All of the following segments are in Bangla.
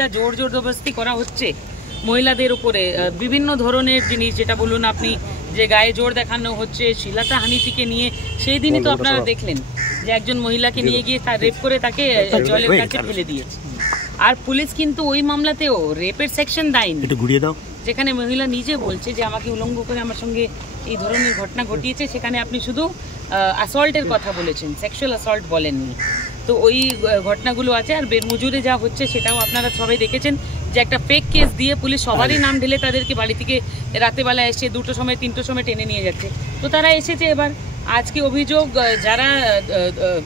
যা জোর জবরদস্তি করা হচ্ছে মহিলাদের উপরে, বিভিন্ন ধরনের জিনিস, যেটা বলুন আপনি যে গায়ে জোর দেখানো হচ্ছে, শ্লীলতাহানি থেকে নিয়ে, সেই দিনই তো আপনারা দেখলেন যে একজন মহিলাকে নিয়ে গিয়ে রেপ করে তাকে জলের কাছে ফেলে দিয়েছে। আর পুলিশ কিন্তু ওই মামলাতেও রেপের সেকশন দেয়নি, যেখানে মহিলা নিজে বলছে যে আমাকে উলঙ্গ করে আমার সঙ্গে এই ধরনের ঘটনা ঘটিয়েছে, সেখানে আপনি শুধু অ্যাসল্টের কথা বলেছেন, সেক্সুয়াল অ্যাসল্ট বলেননি। তো ওই ঘটনাগুলো আছে। আর বেরমজুরে যা হচ্ছে সেটাও আপনারা সবাই দেখেছেন, যে একটা ফেক কেস দিয়ে পুলিশ সবারই নাম ঢেলে তাদেরকে বাড়ি থেকে রাতেবেলা এসে 2টোর সময় 3টোর সময় টেনে নিয়ে যাচ্ছে। তো তারা এসেছে, এবার আজকে অভিযোগ যারা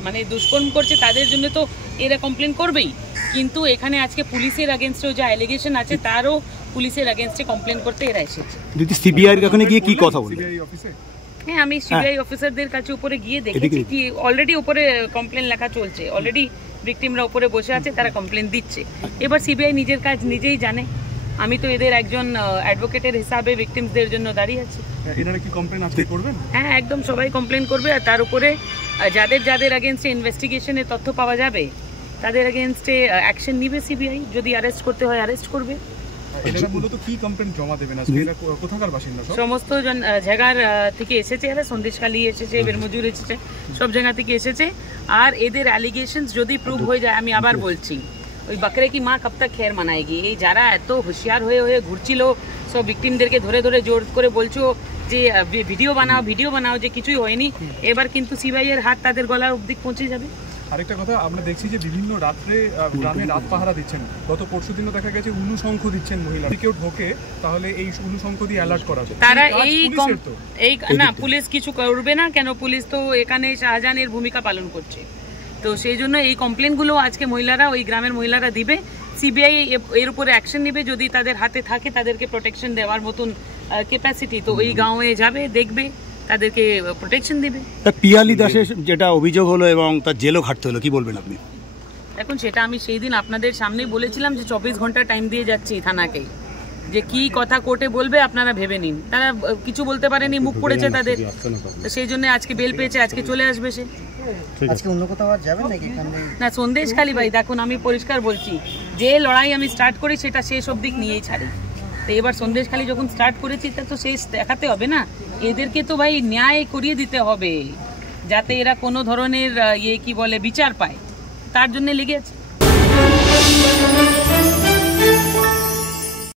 মানে দুষ্কর্ম করছে তাদের জন্য তো এরা কমপ্লেন করবেই, কিন্তু এখানে আজকে পুলিশের এগেনস্টেও যা অ্যালিগেশন আছে তারও পুলিশের এগেনস্টে কমপ্লেন করতে এরা এসেছে। সিবিআই এর কাছে গিয়ে কি কথা বলবেন? হ্যাঁ, আমি সিবিআই অফিসারদের কাছে উপরে গিয়ে দেখেছি কি অলরেডি উপরে কমপ্লেন লেখা চলছে, অলরেডি ভিকটিমরা উপরে বসে আছে, তারা কমপ্লেন দিচ্ছে। এবার সিবিআই নিজের কাজ নিজেই জানে, আমি তো এদের একজন অ্যাডভোকেটের হিসাবে ভিকটিমসদের জন্য দাঁড়িয়ে আছি। এনারা কি কমপ্লেন আজকে করবেন? হ্যাঁ, একদম সবাই কমপ্লেন করবে। আর তার উপরে যাদের এগেনস্টে ইনভেস্টিগেশনের তথ্য পাওয়া যাবে তাদের এগেনস্টে অ্যাকশন নিবে সিবিআই, যদি অ্যারেস্ট করতে হয় অ্যারেস্ট করবে। এনারা মূলত কি কমপ্লেন জমা দেবেন আজকে? এরা কোথাকার বাসিন্দা? সমস্ত জন জায়গার থেকে এসেছে, এরা সন্দেশখালী এসেছে, বেরমজুর এসেছে, সব জায়গা থেকে এসেছে। আর এদের অ্যালিগেশনস যদি প্রুভ হয়ে যায়, আমি আবার বলছি, ওই বাকরে কি মা কব তক খের মানায়গি। এই যারা এত হুঁশিয়ার হয়ে ঘুরছিল, সব ভিকটিমদেরকে ধরে জোর করে বলছো যে ভিডিও বানাও, যে কিছুই হয়নি, এবার কিন্তু সিবিআই এর হাত তাদের গলার অবধি পৌঁছে যাবে। আরেকটা কথা, আমরা দেখছি যে বিভিন্ন রাত্রে গ্রামে রাত পাহারা দিচ্ছেন। গত পরশুদিনও দেখা গেছে অনুশঙ্খ দিচ্ছেন মহিলা, কেউ ঢোকে তাহলে এই অনুশঙ্খ দিয়ে অ্যালার্ট করা হবে। তারা এই না, পুলিশ কিছু করবে না কেন? পুলিশ তো এখানে শাহজাহানের ভূমিকা পালন করছে, তো সেই জন্য এই কমপ্লেনগুলো আজকে মহিলারা, ওই গ্রামের মহিলারা দিবে। সিবিআই এর উপরে অ্যাকশন নেবে, যদি তাদের হাতে থাকে তাদেরকে প্রোটেকশন দেওয়ার মতন ক্যাপাসিটি, তো ওই গাঁয়ে যাবে, দেখবে, তাদেরকে প্রোটেকশন দিবে। পিয়ালি দাসের যেটা অভিযোগ হলো এবং তার জেলও খাটতে হলো, কি বলবেন আপনি? এখন সেটা আমি সেই দিন আপনাদের সামনেই বলেছিলাম যে 24 ঘন্টা টাইম দিয়ে যাচ্ছি থানাকে, যে কি কথা কোর্টে বলবে আপনারা ভেবে নিন। তারা কিছু বলতে পারেনি, মুখ পড়েছে তাদের, সেই জন্য আজকে বেল পেয়েছে, আজকে চলে আসবে সে। আজকে অন্য কোথাও আর যাবেন নাকি? না, সন্দেশখালী ভাই, দেখুন আমি পরিষ্কার বলছি, যে লড়াই আমি স্টার্ট করি সেটা শেষ অবধি নিয়েই ছাড়ি। তো এবার সন্দেশখালী যখন স্টার্ট করেছি তা তো শেষ দেখাতে হবে না, এদেরকে তো ভাই ন্যায় করিয়ে দিতে হবে, যাতে এরা কোনো ধরনের কি বলে বিচার পায়, তার জন্য লেগে আছে।